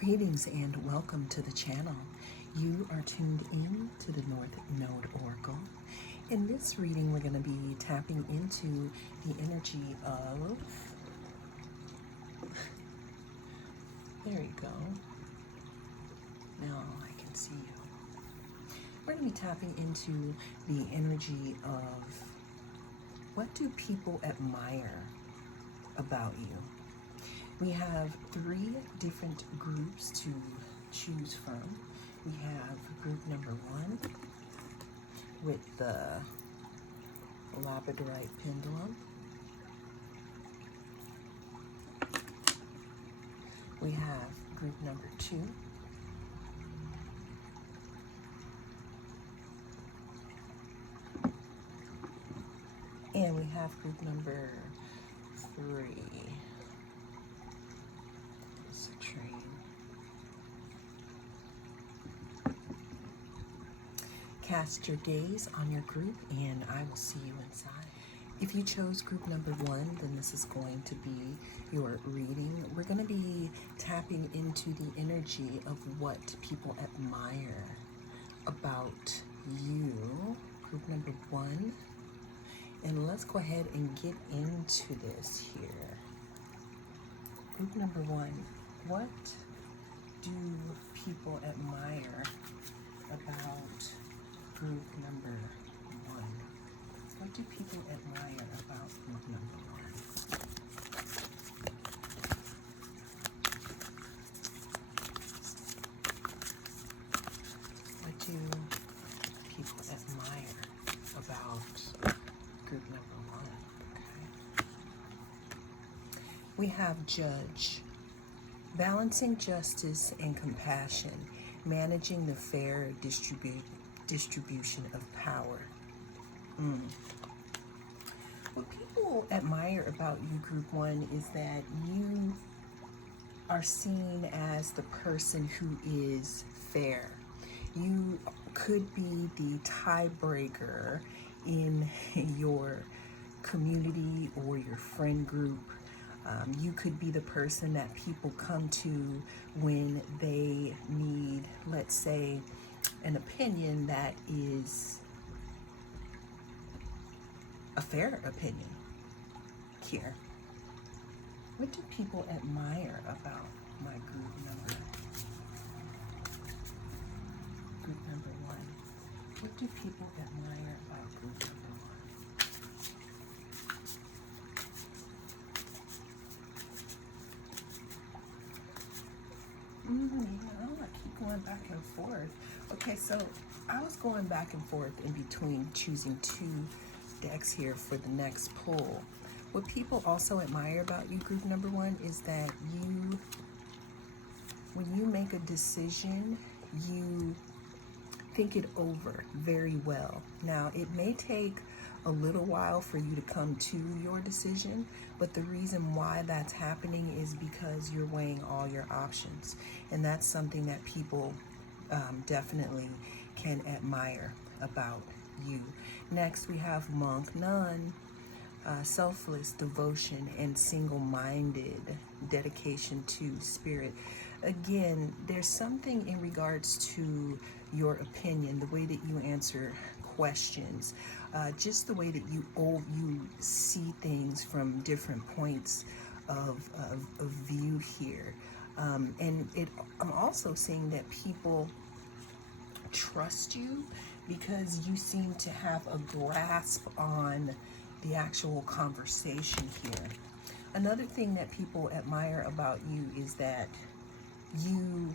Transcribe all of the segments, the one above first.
Greetings and welcome to the channel. You are tuned in to the North Node Oracle. In this reading, we're going to be tapping into the energy of, there you go, now I can see you. We're going to be tapping into the energy of what do people admire about you? We have three different groups to choose from. We have group number one with the labradorite pendulum. We have group number two and we have group number three. Cast your gaze on your group and I will see you inside. If you chose group number one, then this is going to be your reading. We're going to be tapping into the energy of what people admire about you, group number one. And let's go ahead and get into this here. Group number one, what do people admire about group number one? What do people admire about group number one? What do people admire about group number one? Okay. We have judge, balancing justice and compassion, managing the fair distribution of power. What people admire about you, group one, is that you are seen as the person who is fair. You could be the tiebreaker in your community or your friend group. You could be the person that people come to when they need, let's say, an opinion that is a fair opinion here. What do people admire about my group number one? What do people admire about group number one? I keep going back and forth. Okay, so I was going back and forth in between choosing two decks here for the next pull. What people also admire about you, group number one, is that you, when you make a decision, you think it over very well. Now, it may take a little while for you to come to your decision, but the reason why that's happening is because you're weighing all your options, and that's something that people definitely can admire about you. Next, we have monk, nun, selfless devotion and single-minded dedication to spirit. Again, there's something in regards to your opinion, the way that you answer questions, just the way that you see things from different points of view here. And I'm also seeing that people trust you because you seem to have a grasp on the actual conversation here. Another thing that people admire about you is that you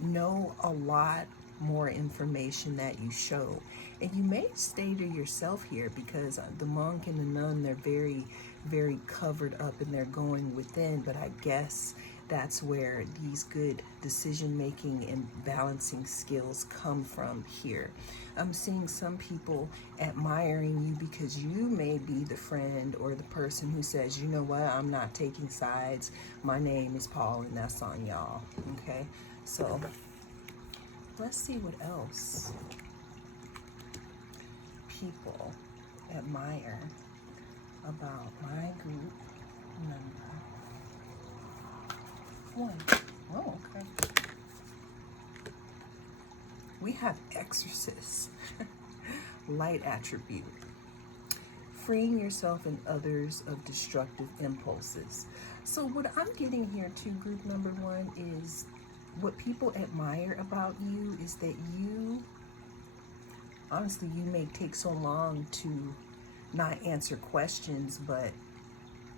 know a lot more information that you show, and you may stay to yourself here because the monk and the nun, they're very, very covered up and they're going within, but I guess that's where these good decision making and balancing skills come from here. I'm seeing some people admiring you because you may be the friend or the person who says, you know what, I'm not taking sides. My name is Paul and that's on y'all. Okay, so let's see what else people admire about my group number one. Oh, okay. We have exorcist, light attribute. Freeing yourself and others of destructive impulses. So what I'm getting here to group number one is what people admire about you is that you, honestly, you may take so long to not answer questions, but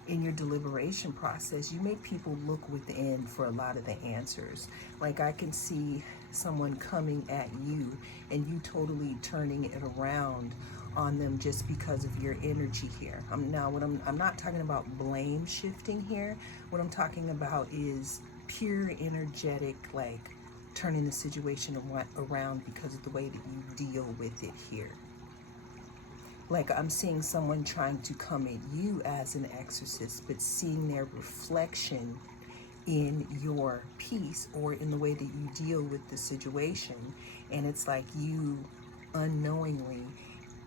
in your deliberation process, you make people look within for a lot of the answers. Like I can see someone coming at you and you totally turning it around on them just because of your energy here. I'm not talking about blame shifting here. What I'm talking about is pure energetic, like turning the situation around because of the way that you deal with it here. Like I'm seeing someone trying to come at you as an exorcist, but seeing their reflection in your peace or in the way that you deal with the situation. And it's like you unknowingly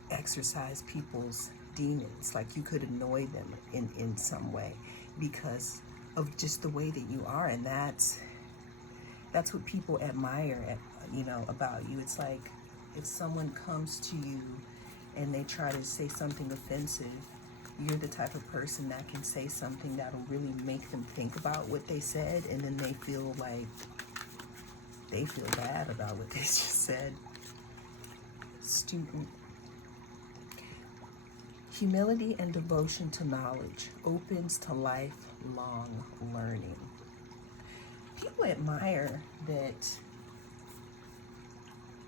exercise people's demons. Like you could annoy them in some way because of just the way that you are. And that's what people admire about you. It's like if someone comes to you and they try to say something offensive, you're the type of person that can say something that'll really make them think about what they said, and then they feel bad about what they just said. Student. Humility and devotion to knowledge opens to lifelong learning. People admire that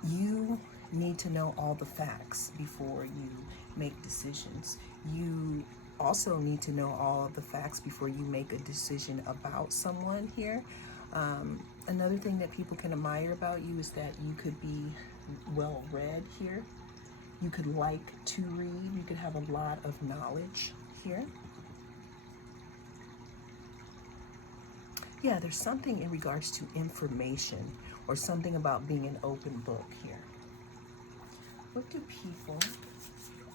you need to know all the facts before you make decisions. You also need to know all of the facts before you make a decision about someone here. Another thing that people can admire about you is that you could be well read here. You could like to read. You could have a lot of knowledge here. Yeah, there's something in regards to information or something about being an open book here. What do people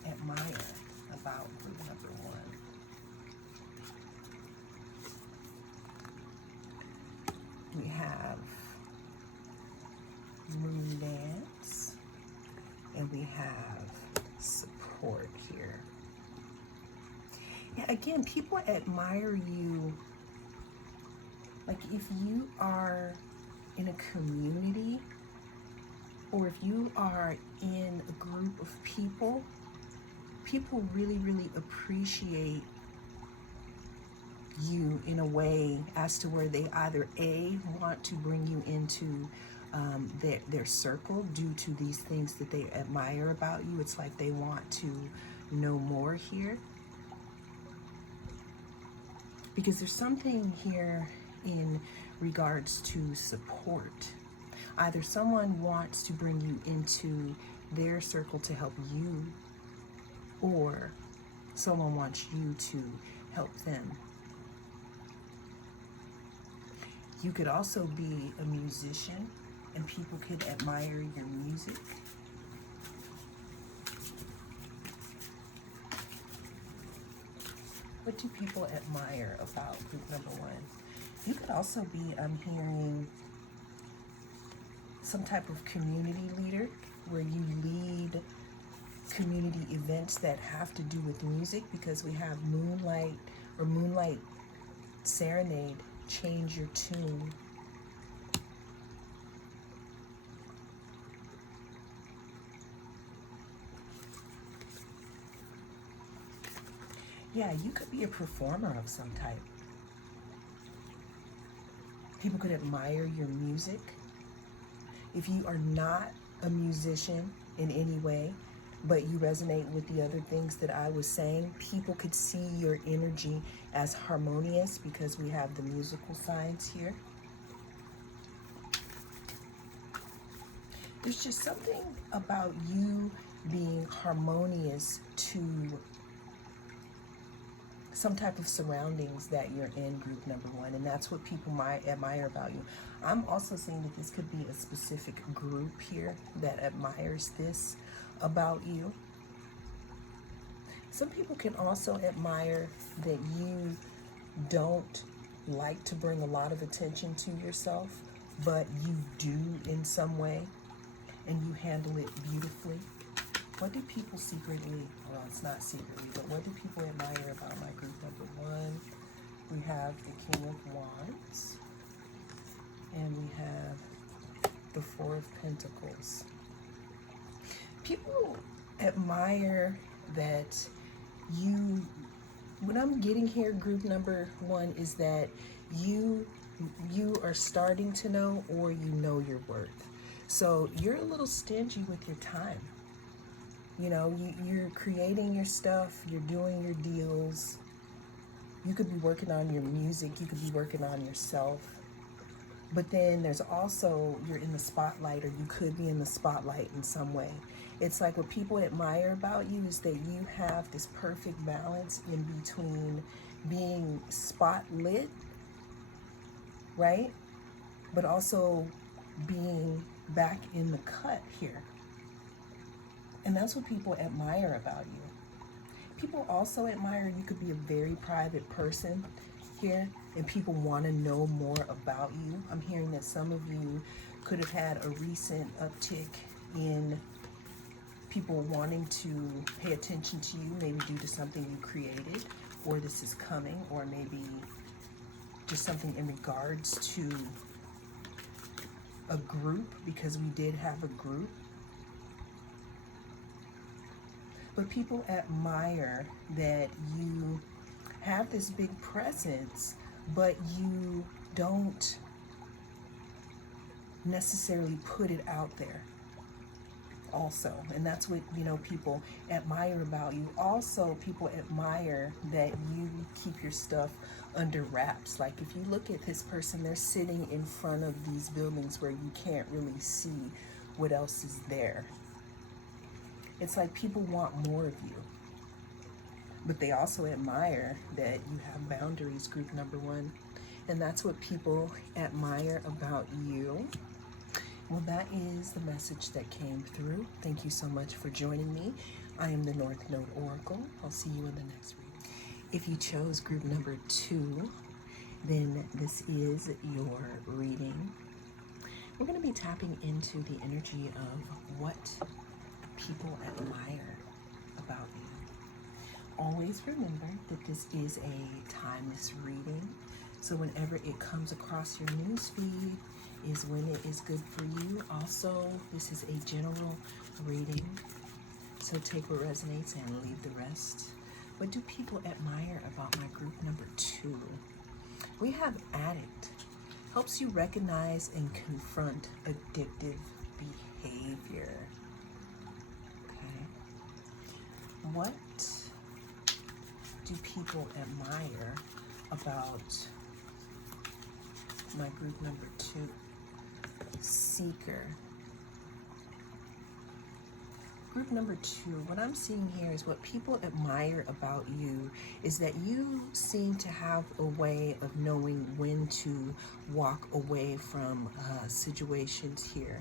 admire about group number one? We have moon dance, and we have support here. Yeah, again, people admire you. Like if you are in a community or if you are in a group of people, people really, really appreciate you in a way as to where they either A, want to bring you into their circle due to these things that they admire about you. It's like they want to know more here. Because there's something here in regards to support. Either someone wants to bring you into their circle to help you, or someone wants you to help them. You could also be a musician and people could admire your music. What do people admire about group number one? You could also be, I'm hearing, some type of community leader where you lead community events that have to do with music, because we have moonlight or moonlight serenade, change your tune. Yeah, you could be a performer of some type. People could admire your music. If you are not a musician in any way, but you resonate with the other things that I was saying, people could see your energy as harmonious because we have the musical signs here. There's just something about you being harmonious to some type of surroundings that you're in, group number one, and that's what people might admire about you. I'm also saying that this could be a specific group here that admires this about you. Some people can also admire that you don't like to bring a lot of attention to yourself, but you do in some way, and you handle it beautifully. What do people secretly, well, it's not secretly, but what do people admire about my group number one? We have the King of Wands, and we have the Four of Pentacles. People admire that you, what I'm getting here, group number one, is that you are starting to know, or you know your worth. So you're a little stingy with your time. You know, you're creating your stuff, you're doing your deals. You could be working on your music, you could be working on yourself. But then there's also, you're in the spotlight, or you could be in the spotlight in some way. It's like what people admire about you is that you have this perfect balance in between being spotlit, right? But also being back in the cut here. And that's what people admire about you. People also admire you could be a very private person here, and people want to know more about you. I'm hearing that some of you could have had a recent uptick in people wanting to pay attention to you, maybe due to something you created, or this is coming, or maybe just something in regards to a group, because we did have a group. But people admire that you have this big presence, but you don't necessarily put it out there also. And that's what, you know, people admire about you. Also, people admire that you keep your stuff under wraps. Like if you look at this person, they're sitting in front of these buildings where you can't really see what else is there. It's like people want more of you, but they also admire that you have boundaries, group number one. And that's what people admire about you. Well, that is the message that came through. Thank you so much for joining me. I am the North Node Oracle. I'll see you in the next reading. If you chose group number two, then this is your reading. We're going to be tapping into the energy of what people admire about you. Always remember that this is a timeless reading. So whenever it comes across your news feed is when it is good for you. Also, this is a general reading. So take what resonates and leave the rest. What do people admire about my group number two? We have addict. Helps you recognize and confront addictive behavior. What do people admire about my group number two? Seeker. Group number two, what I'm seeing here is what people admire about you is that you seem to have a way of knowing when to walk away from situations here.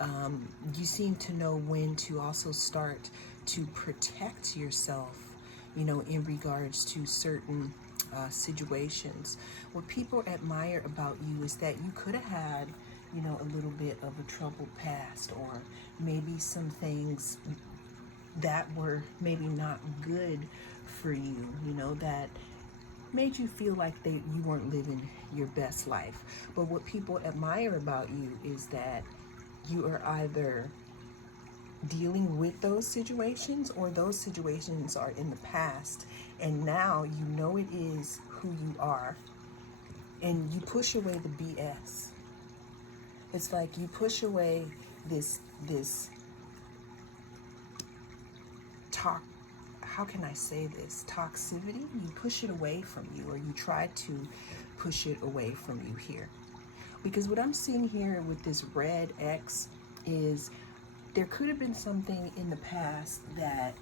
You seem to know when to also start to protect yourself, you know, in regards to certain situations. What people admire about you is that you could have had, you know, a little bit of a troubled past, or maybe some things that were maybe not good for you, you know, that made you feel like you weren't living your best life. But what people admire about you is that you are either dealing with those situations, or those situations are in the past, and now you know it is who you are, and you push away the BS. It's like you push away this talk, how can I say this, toxicity. You push it away from you, or you try to push it away from you here. Because what I'm seeing here with this red X is there could have been something in the past that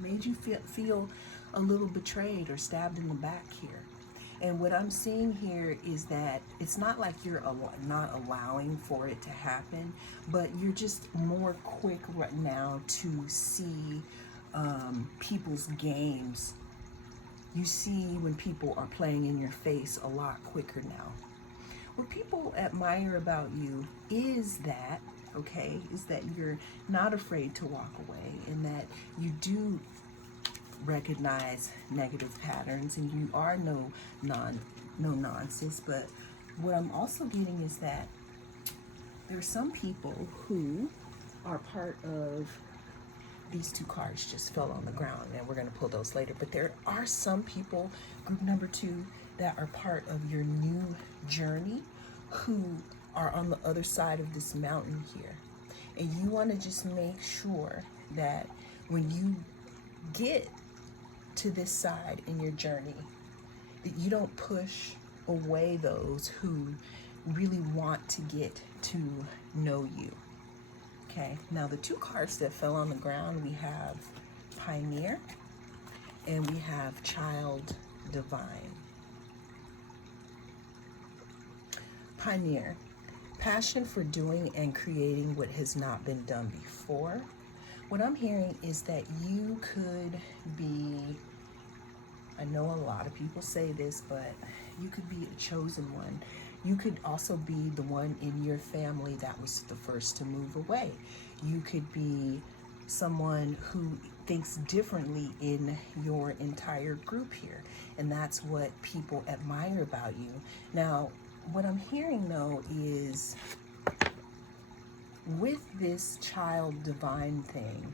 made you feel a little betrayed or stabbed in the back here. And what I'm seeing here is that it's not like you're not allowing for it to happen, but you're just more quick right now to see people's games You see when people are playing in your face a lot quicker now. What people admire about you is that, okay, is that you're not afraid to walk away, and that you do recognize negative patterns, and you are no nonsense. But what I'm also getting is that there are some people who are part of, these two cards just fell on the ground, and we're going to pull those later. But there are some people, group number 2, that are part of your new journey, who are on the other side of this mountain here. And you want to just make sure that when you get to this side in your journey, that you don't push away those who really want to get to know you. Okay, now the two cards that fell on the ground, we have Pioneer and we have Child Divine. Pioneer, passion for doing and creating what has not been done before. What I'm hearing is that you could be, I know a lot of people say this, but you could be a chosen one. You could also be the one in your family that was the first to move away. You could be someone who thinks differently in your entire group here. And that's what people admire about you. Now, what I'm hearing though is with this child divine thing,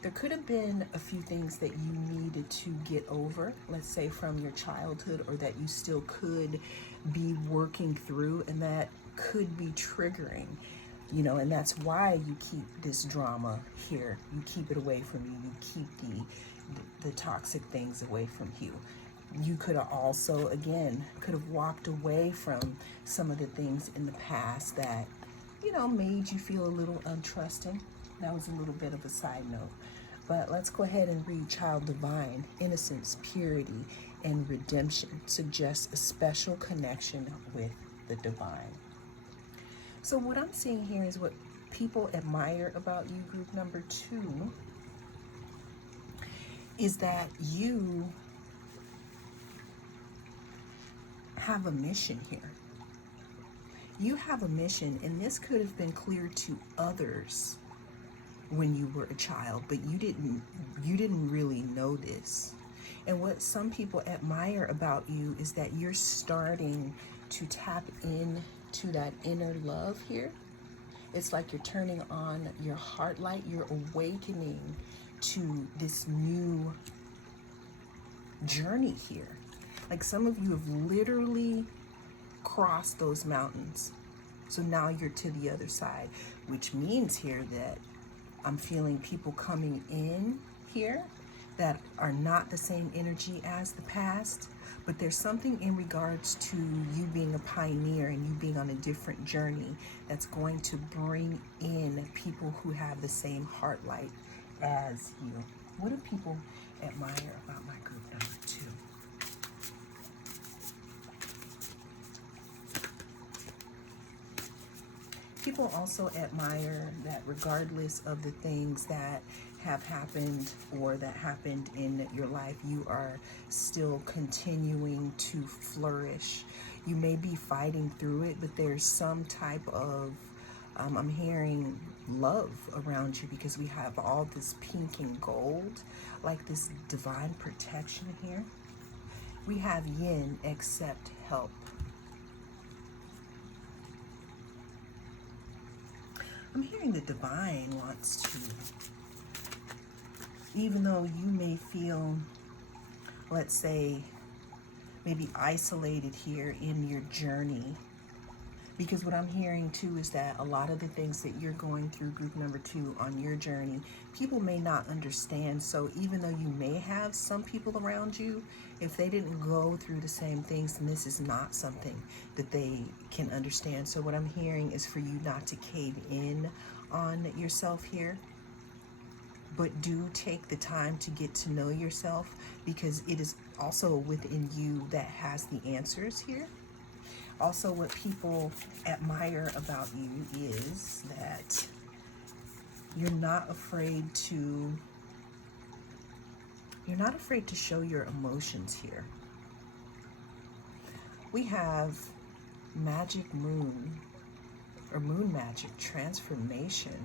there could have been a few things that you needed to get over, let's say from your childhood, or that you still could be working through, and that could be triggering, you know, and that's why you keep this drama here. You keep it away from you. You keep the toxic things away from you. You could have also, again, could have walked away from some of the things in the past that, you know, made you feel a little untrusting. That was a little bit of a side note. But let's go ahead and read Child Divine. Innocence, purity, and redemption suggests a special connection with the divine. So what I'm seeing here is what people admire about you, group number 2, is that you have a mission here. You have a mission, and this could have been clear to others when you were a child, but you didn't really know this. And what some people admire about you is that you're starting to tap into that inner love here. It's like you're turning on your heart light. You're awakening to this new journey here. Like some of you have literally crossed those mountains. So now you're to the other side, which means here that I'm feeling people coming in here that are not the same energy as the past, but there's something in regards to you being a pioneer and you being on a different journey that's going to bring in people who have the same heart light as you. What do people admire about my group number 2? People also admire that regardless of the things that have happened or that happened in your life, you are still continuing to flourish. You may be fighting through it, but there's some type of, I'm hearing love around you, because we have all this pink and gold, like this divine protection here. We have yin, accept, help. I'm hearing the divine wants to, even though you may feel, let's say, maybe isolated here in your journey, because what I'm hearing too is that a lot of the things that you're going through, group number 2, on your journey, people may not understand. So even though you may have some people around you, if they didn't go through the same things, then this is not something that they can understand. So what I'm hearing is for you not to cave in on yourself here, but do take the time to get to know yourself, because it is also within you that has the answers here. Also, what people admire about you is that you're not afraid to You're not afraid to show your emotions here. We have magic moon, or moon magic, transformation.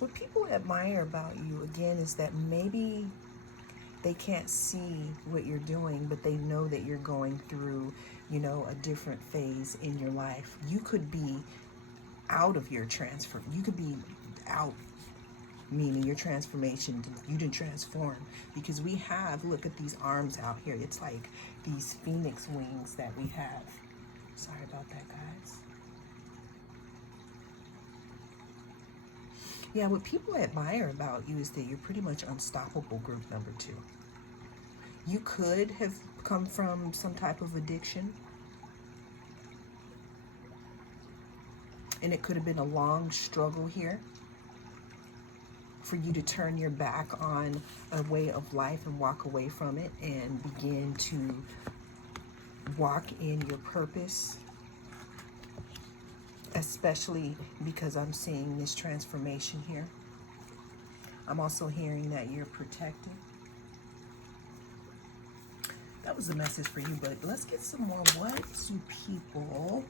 What people admire about you, again, is that maybe they can't see what you're doing, but they know that you're going through, you know, a different phase in your life. You could be out of your you could be out, meaning your transformation, you didn't transform. Because we have, look at these arms out here. It's like these phoenix wings that we have. Sorry about that, guys. Yeah, what people admire about you is that you're pretty much unstoppable, group number 2. You could have come from some type of addiction. And it could have been a long struggle here for you to turn your back on a way of life and walk away from it and begin to walk in your purpose. Especially because I'm seeing this transformation here. I'm also hearing that you're protected. That was the message for you, but let's get some more. What do people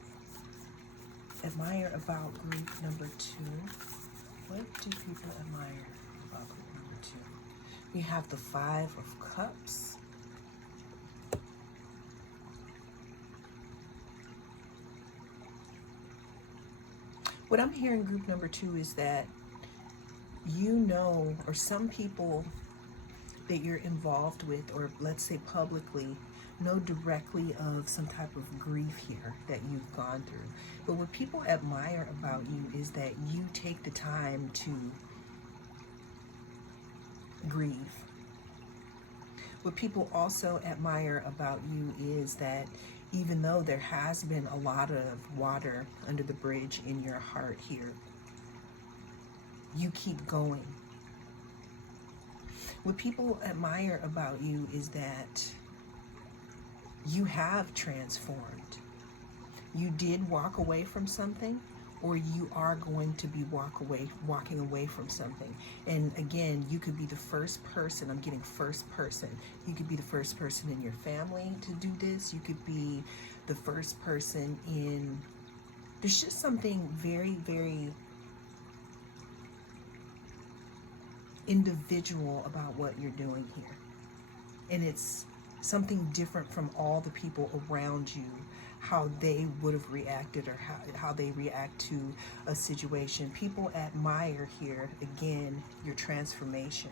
admire about group number 2? What do people admire about group number 2? We have the 5 of Cups. What I'm hearing, group number 2, is that you know, or some people that you're involved with, or let's say publicly, know directly of some type of grief here that you've gone through. But what people admire about you is that you take the time to grieve. What people also admire about you is that even though there has been a lot of water under the bridge in your heart here, you keep going. What people admire about you is that you have transformed. You did walk away from something, or you are going to be walking away from something. And again, you could be the first person. I'm getting first person. You could be the first person in your family to do this. You could be the first person in, there's just something very, very individual about what you're doing here. And it's something different from all the people around you, how they would have reacted, or how they react to a situation. People admire here, again, your transformation.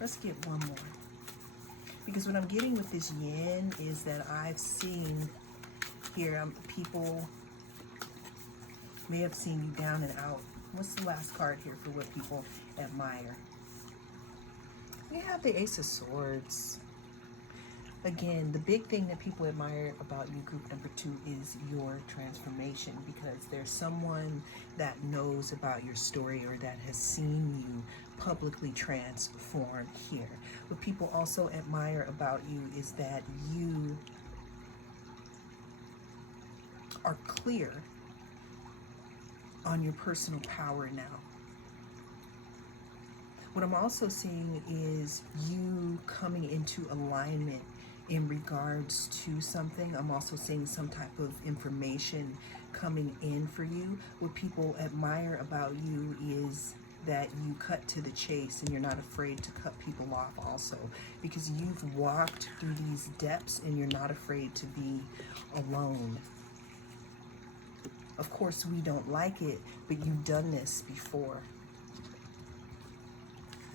Let's get one more. Because what I'm getting with this yin is that I've seen here, people may have seen you down and out. What's the last card here for what people admire? We have the Ace of Swords. Again, the big thing that people admire about you, group number 2, is your transformation, because there's someone that knows about your story, or that has seen you publicly transform here. What people also admire about you is that you are clear on your personal power now. What I'm also seeing is you coming into alignment in regards to something. I'm also seeing some type of information coming in for you. What people admire about you is that you cut to the chase, and you're not afraid to cut people off also, because you've walked through these depths and you're not afraid to be alone. Of course, we don't like it, but you've done this before.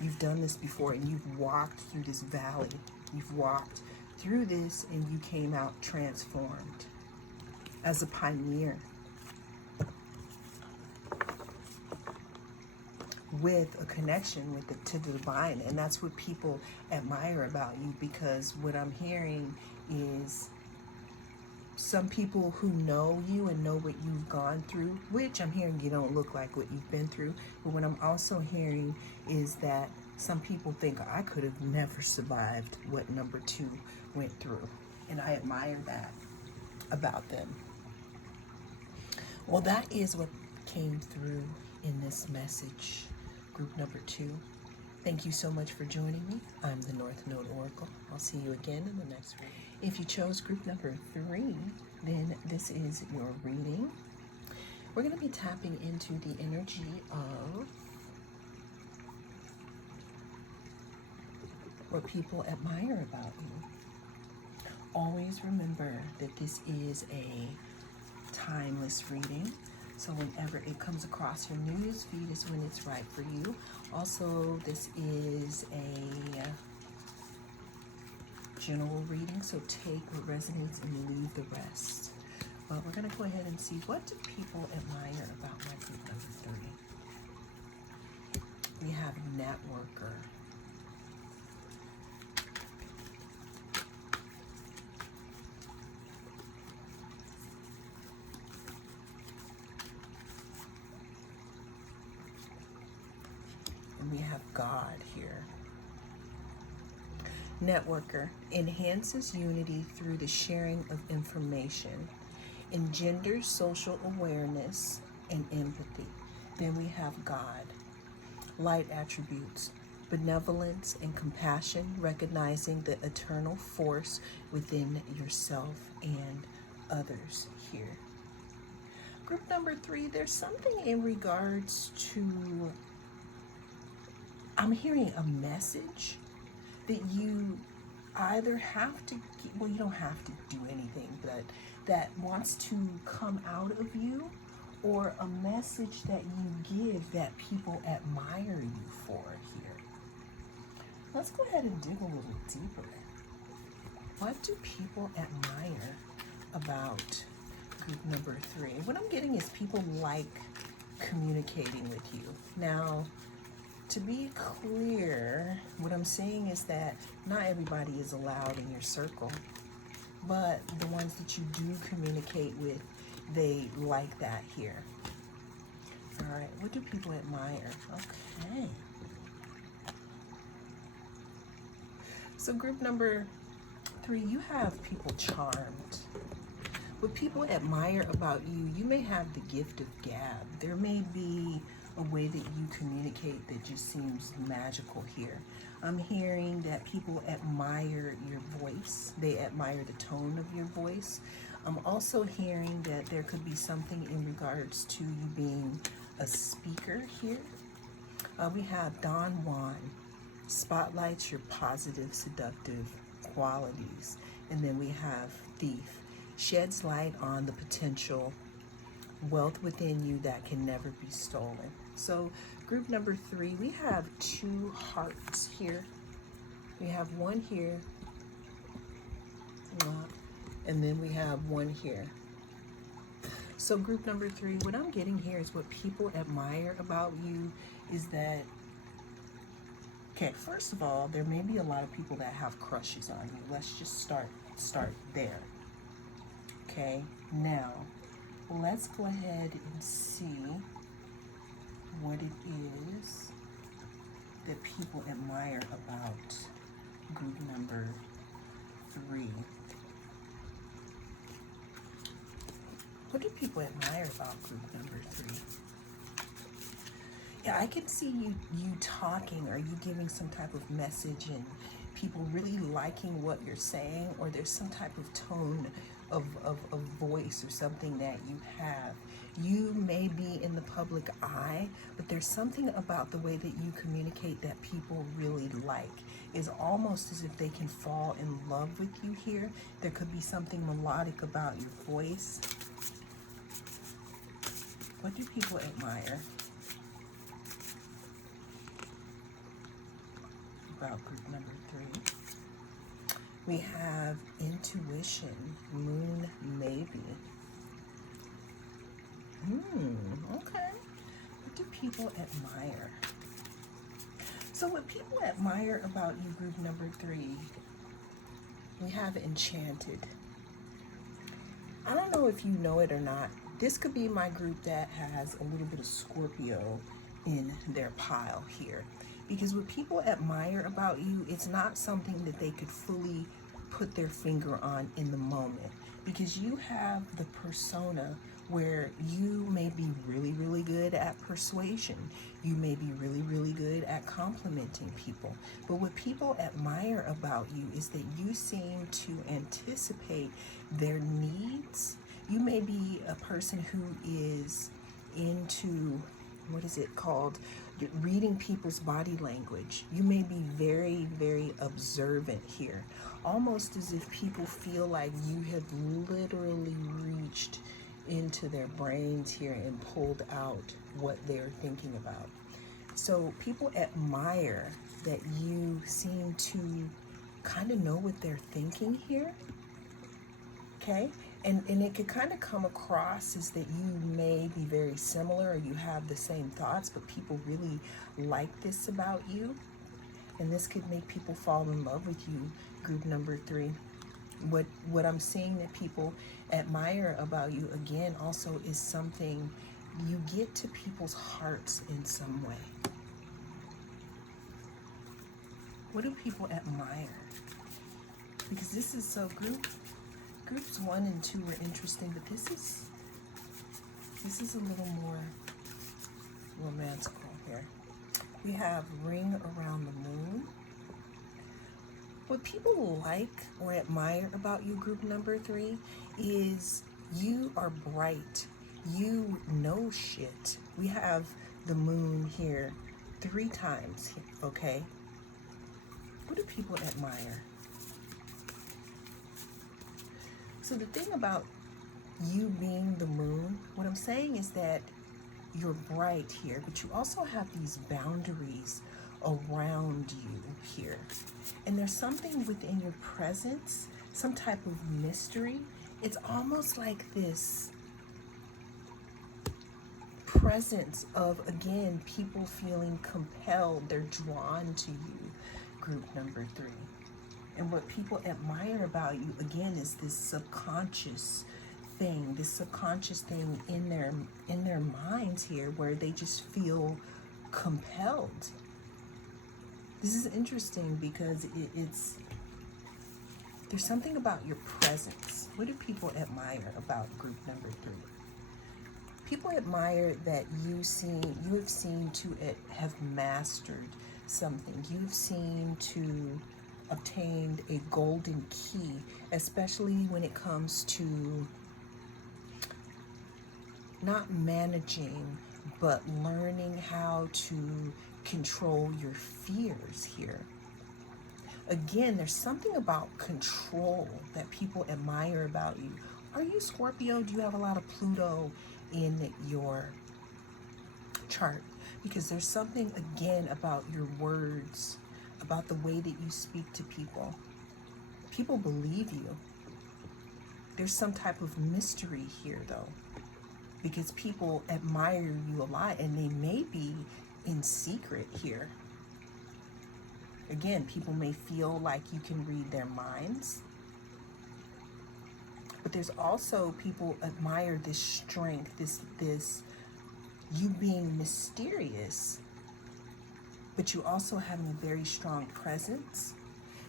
You've done this before, and you've walked through this valley. You've walked through this, and you came out transformed as a pioneer with a connection to the divine. And that's what people admire about you, because what I'm hearing is some people who know you and know what you've gone through, which I'm hearing you don't look like what you've been through, but what I'm also hearing is that some people think, I could have never survived what number 2 went through. And I admire that about them. Well, that is what came through in this message, group number 2. Thank you so much for joining me. I'm the North Node Oracle. I'll see you again in the next reading. If you chose group number 3, then this is your reading. We're going to be tapping into the energy of what people admire about you. Always remember that this is a timeless reading. So whenever it comes across your news feed is when it's right for you. Also, this is a general reading, so take what resonates and leave the rest. But we're going to go ahead and see, what do people admire about my group number 3? We have networker. And we have God here. Networker enhances unity through the sharing of information, engenders social awareness and empathy. Then we have God. Light attributes, benevolence and compassion, recognizing the eternal force within yourself and others here. Group number 3, there's something in regards to, I'm hearing a message that you either have to, well, you don't have to do anything, but that wants to come out of you, or a message that you give that people admire you for here. Let's go ahead and dig a little deeper. What do people admire about group number 3? What I'm getting is people like communicating with you. Now, to be clear, what I'm saying is that not everybody is allowed in your circle, but the ones that you do communicate with, they like that here. All right, what do people admire? Okay. So group number 3, you have people charmed. What people admire about you, you may have the gift of gab. There may be a way that you communicate that just seems magical here. I'm hearing that people admire your voice. They admire the tone of your voice. I'm also hearing that there could be something in regards to you being a speaker here. We have Don Juan, spotlights your positive, seductive qualities. And then we have Thief, sheds light on the potential wealth within you that can never be stolen. So group number 3, we have 2 hearts here. We have one here, and then we have one here. So group number 3, what I'm getting here is what people admire about you is that, okay, first of all, there may be a lot of people that have crushes on you. Let's just start there. Okay, now let's go ahead and see what it is that people admire about group number 3. What do people admire about group number 3? Yeah, I can see you talking, or you giving some type of message and people really liking what you're saying, or there's some type of tone of voice or something that you have. You may be in the public eye, but there's something about the way that you communicate that people really like. It's almost as if they can fall in love with you here. There could be something melodic about your voice. What do people admire about group number 3? We have intuition, moon maybe. Okay. What do people admire? So what people admire about you, group number 3, we have enchanted. I don't know if you know it or not. This could be my group that has a little bit of Scorpio in their pile here. Because what people admire about you, it's not something that they could fully put their finger on in the moment. because you have the persona where you may be really, really good at persuasion. You may be really, really good at complimenting people. But what people admire about you is that you seem to anticipate their needs. You may be a person who is into, what is it called? Reading people's body language. You may be very, very observant here. Almost as if people feel like you have literally reached into their brains here and pulled out what they're thinking about. So people admire that you seem to kind of know what they're thinking here. Okay? And it could kind of come across as that you may be very similar or you have the same thoughts, but people really like this about you. And this could make people fall in love with you, group number 3. What I'm seeing that people admire about you, again, also is something you get to people's hearts in some way. What do people admire? Because this is so groups 1 and 2 are interesting, but this is a little more romantical here. We have ring around the moon. What people like or admire about you, group number 3, is you are bright. You know shit. We have the moon here 3 times, okay? What do people admire? So the thing about you being the moon, what I'm saying is that you're bright here, but you also have these boundaries around you here. And there's something within your presence, some type of mystery. It's almost like this presence of, again, people feeling compelled. They're drawn to you, group number 3. And what people admire about you, again, is this subconscious thing in their minds here, where they just feel compelled. This is interesting because there's something about your presence. What do people admire about group number 3? People admire that you have seemed to have mastered something. You've seemed to obtained a golden key, especially when it comes to not managing, but learning how to control your fears here. Again, there's something about control that people admire about you. Are you Scorpio? Do you have a lot of Pluto in your chart? Because there's something, again, about your words, about the way that you speak to people. People believe you. There's some type of mystery here, though, because people admire you a lot, and they may be in secret here. Again, people may feel like you can read their minds, but there's also people admire this strength, this you being mysterious, but you also having a very strong presence.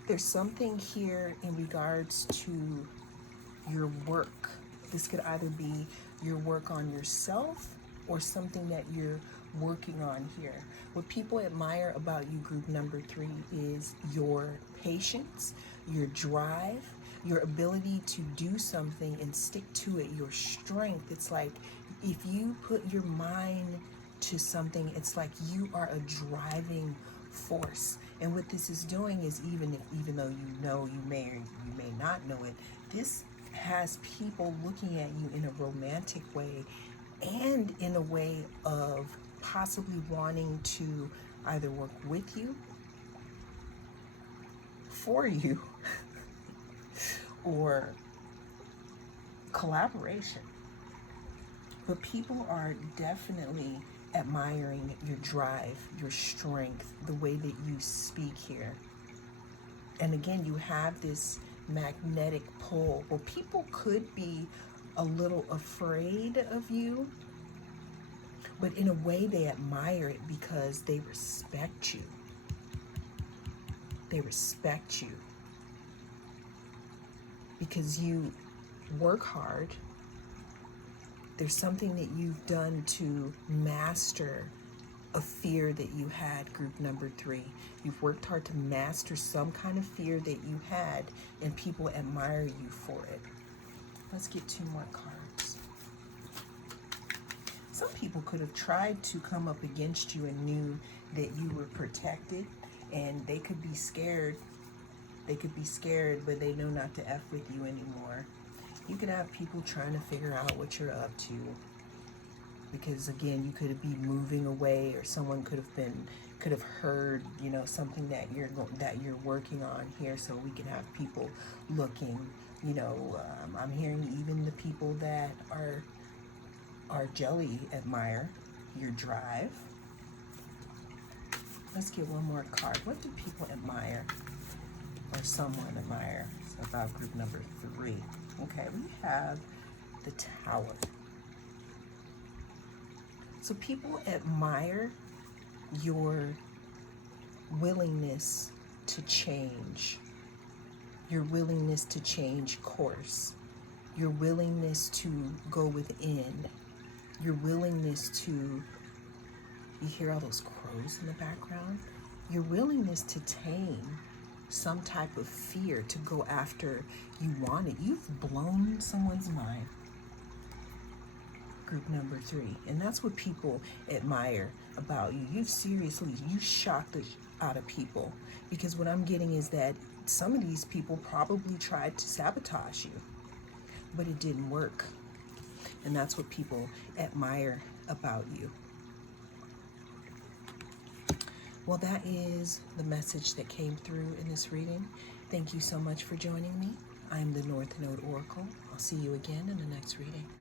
There's something here in regards to your work. This could either be your work on yourself or something that you're working on here. What people admire about you, group number 3, is your patience, your drive, your ability to do something and stick to it, your strength. It's like if you put your mind to something, it's like you are a driving force. And what this is doing is, even though you may or you may not know it, this has people looking at you in a romantic way and in a way of possibly wanting to either work with you, for you, or collaboration. But people are definitely admiring your drive, your strength, the way that you speak here. And again, you have this magnetic pull. Well, people could be a little afraid of you, but in a way they admire it because they respect you. They respect you because you work hard. There's something that you've done to master a fear that you had, group number 3. You've worked hard to master some kind of fear that you had, and people admire you for it. Let's get 2 more cards. Some people could have tried to come up against you and knew that you were protected, and they could be scared. They could be scared, but they know not to F with you anymore. You could have people trying to figure out what you're up to, because again, you could be moving away, or someone could have heard, you know, something that you're working on here. So we can have people looking, you know, I'm hearing even the people that are jelly admire your drive. Let's get one more card. What do people admire, or someone admire about group number 3? Okay, we have the Tower. So people admire your willingness to change, your willingness to change course, your willingness to go within, your willingness to, you hear all those crows in the background? Your willingness to tame some type of fear, to go after you want it. You've blown someone's mind, group number 3, and that's what people admire about you. You shocked the out of people, because what I'm getting is that some of these people probably tried to sabotage you, but it didn't work, and that's what people admire about you. Well, that is the message that came through in this reading. Thank you so much for joining me. I'm the North Node Oracle. I'll see you again in the next reading.